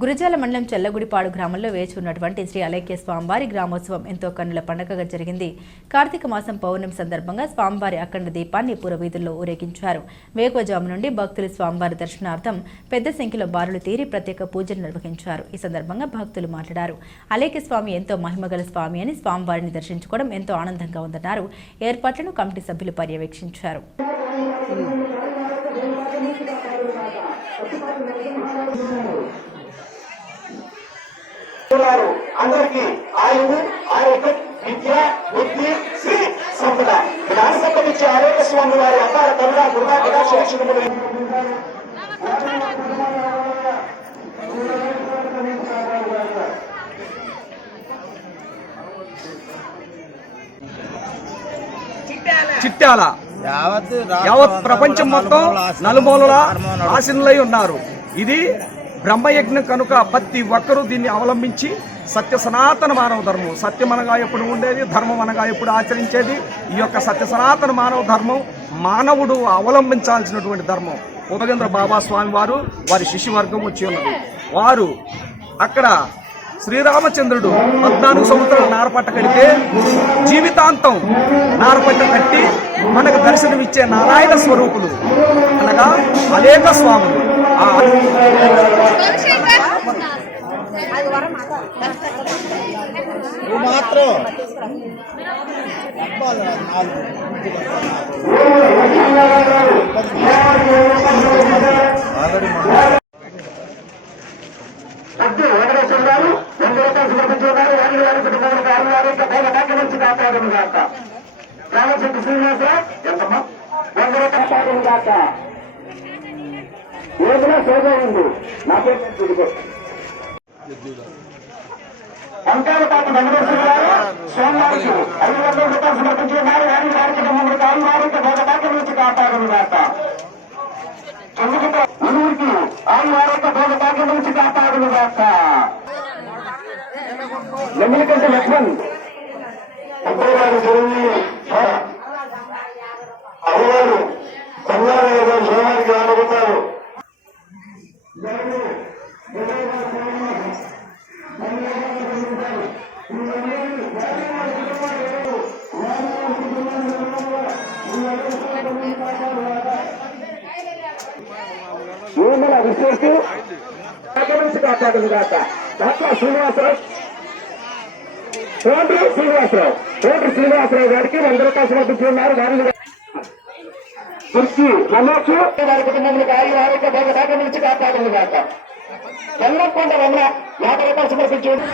గురజాల మండలం చెల్లగుడిపాడు గ్రామంలో వేచి ఉన్నటువంటి శ్రీ అలైక్య స్వామివారి గ్రామోత్సవం ఎంతో కన్నుల పండగగా జరిగింది. కార్తీక మాసం పౌర్ణమి సందర్భంగా స్వామివారి అఖండ దీపాన్ని పురవీధుల్లో ఊరేగించారు. వేకువజాము నుండి భక్తులు స్వామివారి దర్శనార్థం పెద్ద సంఖ్యలో బారులు తీరి ప్రత్యేక పూజలు నిర్వహించారు. ఈ సందర్భంగా భక్తులు మాట్లాడారు. అలేఖ్య స్వామి ఎంతో మహిమగల స్వామి అని స్వామివారిని దర్శించుకోవడం ఎంతో ఆనందంగా ఉందన్నారు. ఏర్పాట్లను కమిటీ సభ్యులు పర్యవేక్షించారు. ఉన్నారు అందరికి ఆయువు ఆరోగ్యం విద్య బుద్ధి శ్రీ సంపద. సంపదించే ఆరోగ్య స్వామి వారి అపార కరుణ కటాక్షములు చిట్యాల. యావత్ యావత్ ప్రపంచం మొత్తం నలుమూలల ఆశీనులై ఉన్నారు. ఇది బ్రహ్మయజ్ఞం కనుక ప్రతి ఒక్కరూ దీన్ని అవలంబించి సత్య సనాతన మానవ ధర్మం. సత్యం అనగా ఎప్పుడు ఉండేది ధర్మం అనగా ఎప్పుడు ఆచరించేది? ఈ యొక్క సత్య సనాతన మానవ ధర్మం మానవుడు అవలంబించాల్సినటువంటి ధర్మం. ఉపగేంద్ర బాబా స్వామి వారు వారి శిష్యవర్గం వచ్చి ఉన్నది. వారు అక్కడ శ్రీరామచంద్రుడు పద్నాలుగు సంవత్సరాలు నారపట్ట కడితే జీవితాంతం నారపట్ట కట్టి మనకు దర్శనమిచ్చే నారాయణ స్వరూపులు అనగా అనేక స్వాములు మాత్రం అబ్బాలు వెంకటేశ్వర గారు వెంకటేశ్వర సమర్పించున్నారు కుటుంబాల నుంచి రామచంద్ర శ్రీనివాసరావు ఎంతమ్మా వంద రూపాయలు గాక ఏదైనా సేవ ఉంది. నా పేరు తిరిగి వంకాయ పాప వెంకటేశ్వర గారు సోమవారికి ఐదు వందల రూపాయలు సమర్పించుకున్నారు. వారి నుంచి కాపాడను ఎందుకంటే ఊరికి ఆరు వారొక్క నుంచి కాపాడును గాక ఎమ్మెల్యేకంటే లక్ష్మణ్. అబ్బాయి గురువుని అమ్మవారు ఏమల విశేషం నుంచి కాపాడును గాక డాక్టర్ శ్రీనివాసరావు. కోటి శ్రీనివాసరావు. కోటి శ్రీనివాసరావు గారికి వంద రూపాయలు పంపించున్నారు వారిని కృషి ప్రమోషన్ వారి కుటుంబంలో ఆయన ఆరోగ్య భోగ సహకరించి కాపాడదు కాక ఎల్లకొండ వల్ల యాభై రూపాయలు సమర్పించండి